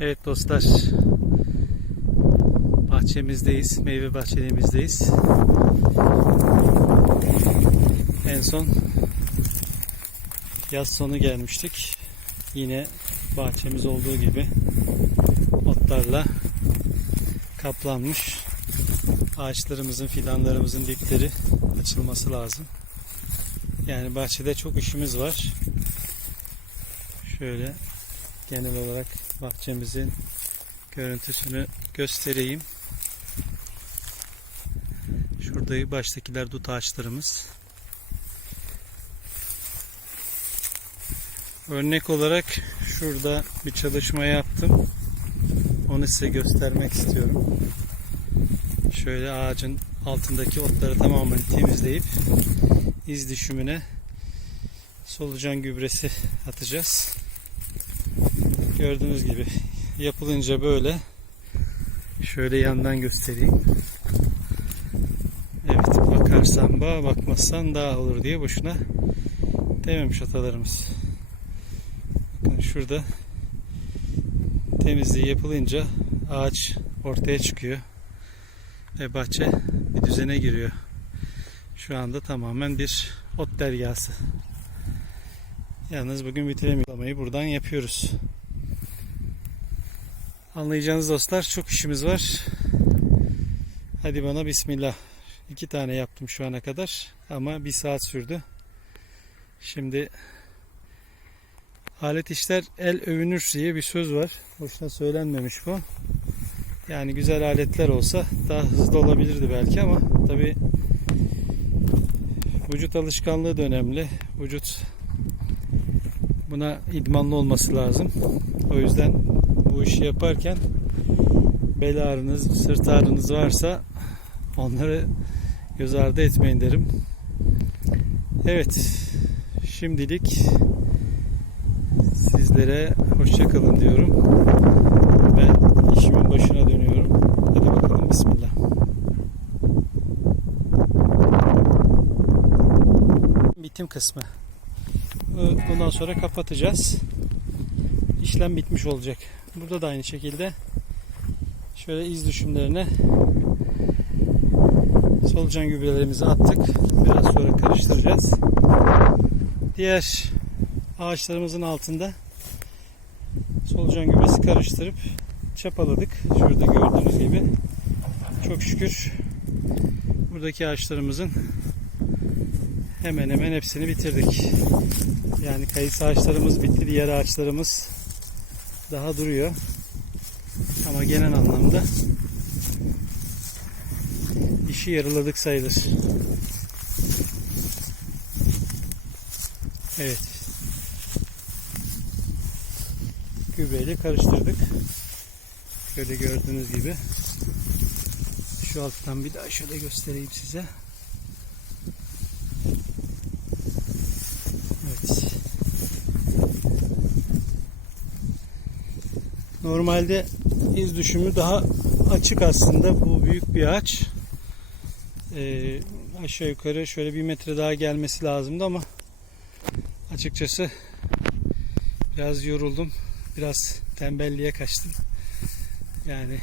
Evet dostlar. Bahçemizdeyiz. Meyve bahçemizdeyiz. En son yaz sonu gelmiştik. Yine bahçemiz olduğu gibi otlarla kaplanmış. Ağaçlarımızın, fidanlarımızın dipleri açılması lazım. Yani bahçede çok işimiz var. Şöyle genel olarak bahçemizin görüntüsünü göstereyim. Şurada baştakiler dut ağaçlarımız. Örnek olarak şurada bir çalışma yaptım. Onu size göstermek istiyorum. Şöyle ağacın altındaki otları tamamen temizleyip iz düşümüne solucan gübresi atacağız. Gördüğünüz gibi yapılınca böyle şöyle yandan göstereyim. Evet bakarsan bağ bakmazsan dağ olur diye boşuna dememiş atalarımız. Bakın şurada temizliği yapılınca ağaç ortaya çıkıyor ve bahçe bir düzene giriyor. Şu anda tamamen bir ot deryası. Yalnız bugün bitiremeyeceğiz. buradan yapıyoruz. Anlayacağınız dostlar çok işimiz var. Hadi bana bismillah. İki tane yaptım şu ana kadar ama bir saat sürdü. Şimdi alet işler el övünür diye bir söz var. Boşuna söylenmemiş bu. Yani güzel aletler olsa daha hızlı olabilirdi belki ama tabi vücut alışkanlığı da önemli. Vücut buna idmanlı olması lazım. O yüzden bu işi yaparken bel ağrınız, sırt ağrınız varsa onları göz ardı etmeyin derim. Evet, şimdilik sizlere hoşça kalın diyorum. Ben işimin başına dönüyorum. Hadi bakalım bismillah. Bitim kısmı. Bundan sonra kapatacağız. İşlem bitmiş olacak. Burada da aynı şekilde şöyle iz düşümlerine solucan gübrelerimizi attık. Biraz sonra karıştıracağız. Diğer ağaçlarımızın altında solucan gübresi karıştırıp çapaladık. Şurada gördüğünüz gibi. Çok şükür buradaki ağaçlarımızın hemen hemen hepsini bitirdik. Yani kayısı ağaçlarımız bitti. Diğer ağaçlarımız daha duruyor. Ama genel anlamda işi yarıladık sayılır. Evet. Gübreyle karıştırdık. Şöyle gördüğünüz gibi. Şu alttan bir daha şöyle göstereyim size. Evet. Normalde iz düşümü daha açık aslında. Bu büyük bir ağaç. Ee, aşağı yukarı şöyle bir metre daha gelmesi lazımdı ama açıkçası biraz yoruldum. Biraz tembelliğe kaçtım. Yani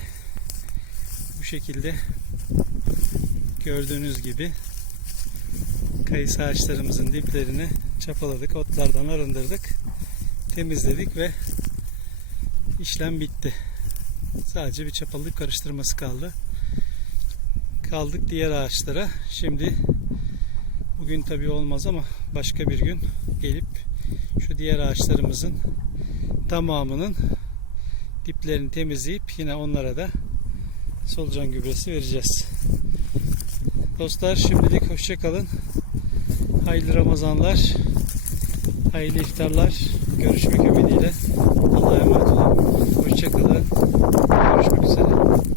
bu şekilde gördüğünüz gibi kayısı ağaçlarımızın diplerini çapaladık, otlardan arındırdık, temizledik ve işlem bitti. Sadece bir çapalayıp karıştırması kaldı. Kaldık diğer ağaçlara. Şimdi bugün tabii olmaz ama başka bir gün gelip şu diğer ağaçlarımızın tamamının diplerini temizleyip yine onlara da solucan gübresi vereceğiz. Dostlar şimdilik hoşçakalın. Hayırlı Ramazanlar. Hayırlı iftarlar. Görüşmek ümidiyle. Allah'a emanet olun. Hoşçakalın. Görüşmek üzere.